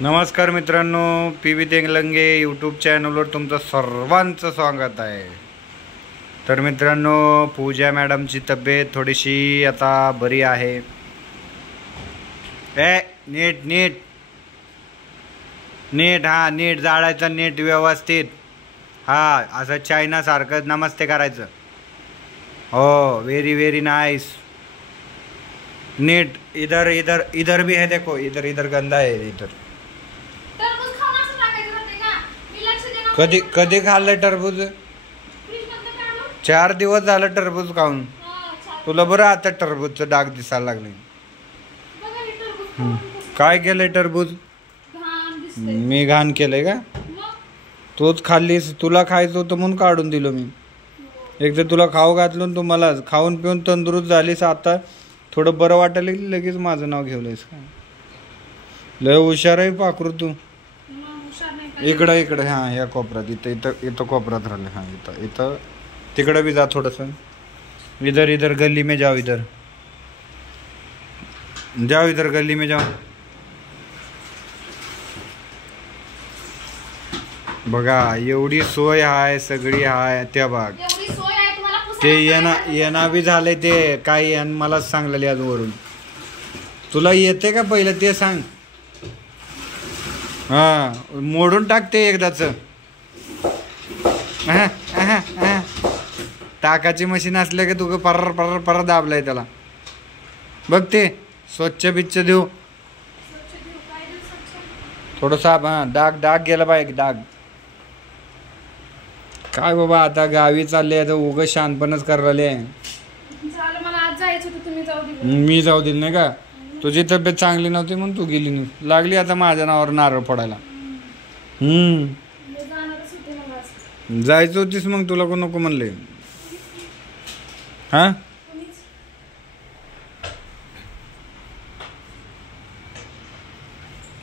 नमस्कार मित्रांनो, P V. Telange YouTube चॅनलवर तुमचं सर्वांचं स्वागत आहे. तर मित्रांनो, पूजा मॅडमची तब्येत थोडीशी आता बरी आहे. नीट नीट नीट हा नीट जाळायचं, नीट व्यवस्थित. हा असं चायनासारखं नमस्ते करायचं. हो, वेरी वेरी नाइस. नीट. इधर इधर इधर भी है, देखो इधर इधर गंदा है इधर. कधी कधी खाल्लं टरबूज? 4 दिवस झालं टरबूज खाऊन. तुला बरं आता टरबूजचं डाग दिसायला लागले. काय केलंय टरबूज? मी घाण केलंय का? तूच खाल्लीस. तुला खायचं होतं म्हणून काढून दिलं मी. एक तर तुला खाऊ घातलं, तू मला खाऊन पिऊन तंदुरुस्त झालीस. आता थोडं बरं वाटायला लगेच माझं नाव घेवलंयस का? लय हुशार आहे पाखरू तू. इकडं इकडं हां, ह्या कोपऱ्यात. इथं इथं इथं कोपऱ्यात राहिले. हां, इथं इथं तिकडं भी जा थोडंसं. इधर इधर गली में जाओ. इधर जाओ, इधर गली में जाओ. बघा, एवढी सोय आहे, सगळी आहे. त्या भाग ते येणा बी झालंय. ते काय आणि मलाच सांगलेले अजून. तुला येते का पहिलं ते सांग. हा, मोडून टाकते एकदाच. टाकाची मशीन असल्या की तू पर्र पर्र पर्र दाबलाय त्याला. बघ ते स्वच्छ बिच्छ देऊ थोडं साप. हा, डाग डाग गेला पाहिजे, डाग. काय बाबा, आता गावी चालले तर उग शानपणच करायला. मी जाऊ दिल नाही का? तुझी तब्येत चांगली नव्हती म्हणून तू गेली नाही. लागली आता माझ्या नावावर नारळ फोडायला. जायचं होतीस मग, तुला कोण नको म्हणले? हा,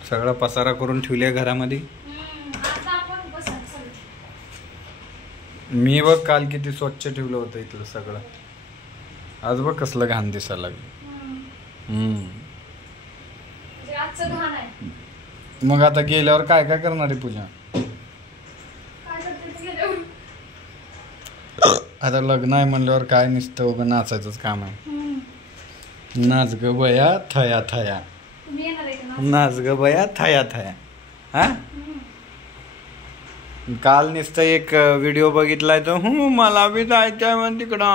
सगळा पसारा करून ठेवले घरामध्ये. मी बघ काल किती स्वच्छ ठेवलं होतं इथलं सगळं. आज बघ कसलं घाण दिसायला लागलं. मग आता गेल्यावर काय काय करणार आहे पूजा? आता लग्न आहे म्हणल्यावर काय नुसतं उभं नाचायचंच काम आहे. नाच ग बया थया थया, नाच ग बया थया थया. हा, काल नुसतं एक व्हिडिओ बघितलाय तो. मला बी जायचंय म्हण तिकडं.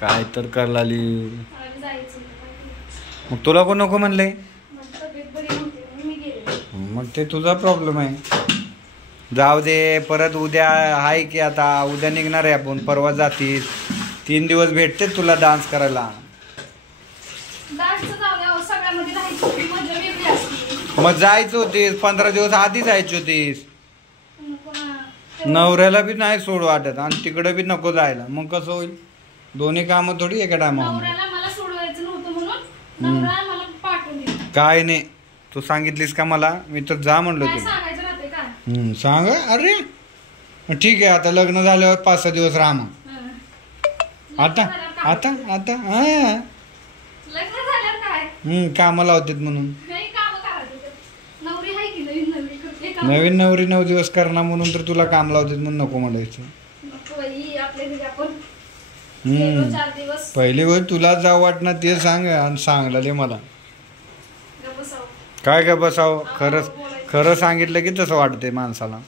काय तर करलाली. मग तुला कोण नको म्हणले? मग ते तुझा प्रॉब्लेम आहे. जाऊ दे. परत उद्या आहे की, आता उद्या निघणार आहे आपण. परवा जातीस. 3 दिवस भेटते तुला डान्स करायला. मग जायचं होतीस 15 दिवस आधी जायची होतीस. नवऱ्याला बी नाही सोड वाटत आणि तिकडे बी नको जायला. मग कसं होईल? दोन्ही कामं थोडी एका टायमावर. काय नाही, तू सांगितलीस का मला? मी तर जा म्हणलो तुला. सांग. अरे ठीक आहे, आता लग्न झाल्यावर 5-6 दिवस राहा मग. आता आता आता हा, कामाला होते म्हणून. नवीन नवरी 9 दिवस करणार म्हणून तर तुला काम लावतात म्हणून नको म्हणायचं. पहिली गोष्ट तुला जाऊ वाटणार ते सांग. आणि सांगले मला काय काय बसाव. खरंच खरं सांगितलं की तसं वाटतंय माणसाला.